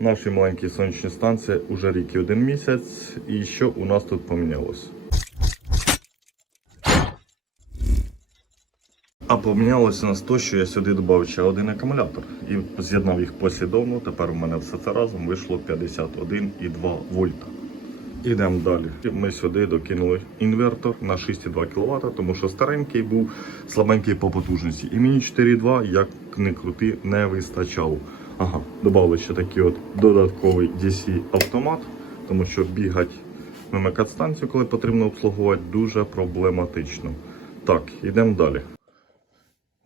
Наші маленькі сонячні станції уже рік і один місяць. І що у нас тут помінялось? А помінялося нас то, що я сюди додав ще один акумулятор і з'єднав їх послідовно. Тепер у мене все це разом вийшло 51,2 вольта. Ідемо далі. Ми сюди докинули інвертор на 6,2 кВт, тому що старенький був слабенький по потужності. І мені 4,2, як не крути, не вистачало. Ага, додали ще такий от додатковий DC автомат, тому що бігати на станцію, коли потрібно обслуговувати, дуже проблематично. Так, йдемо далі.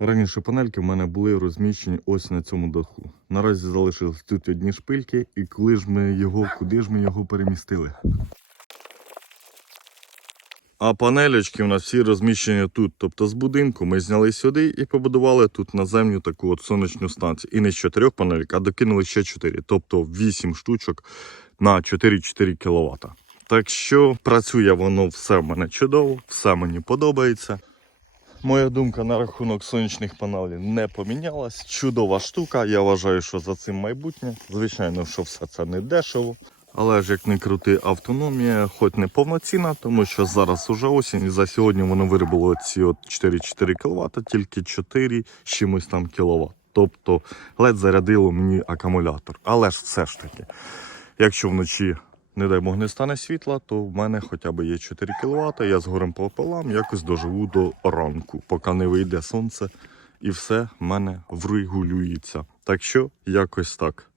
Раніше панельки в мене були розміщені ось на цьому даху. Наразі залишились тут одні шпильки, і коли ж ми його, куди ж ми його перемістили? А панелечки у нас всі розміщені тут. Тобто з будинку ми зняли сюди і побудували тут наземню таку от сонячну станцію. І не з чотирьох панелек, а докинули ще чотири. Тобто 8 штучок на 4,4 кВт. Так що працює воно все в мене чудово, все мені подобається. Моя думка на рахунок сонячних панелей не помінялась. Чудова штука. Я вважаю, що за цим майбутнє. Звичайно, що все це не дешево. Але ж як не крути, автономія, хоч не повноцінна, тому що зараз уже осінь, і за сьогодні воно виробило ці от 4,4 кВт, тільки 4 з чимось там кВт. Тобто ледь зарядило мені акумулятор. Але ж все ж таки, якщо вночі, не дай Бог, не стане світла, то в мене хоча б є 4 кВт, я згорем пополам якось доживу до ранку, поки не вийде сонце, і все в мене врегулюється. Так що якось так.